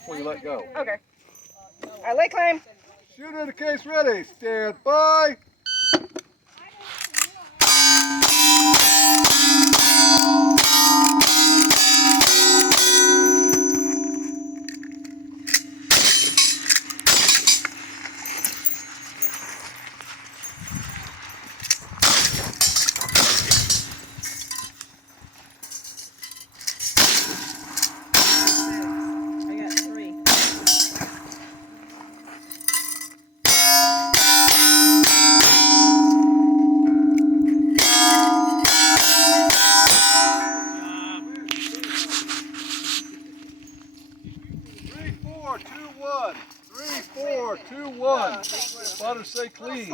before you let go. Okay. I lay claim. Shooter in the case ready. Stand by. Three, four, two, one. 3, 4, 2, 1. Spotter say clean.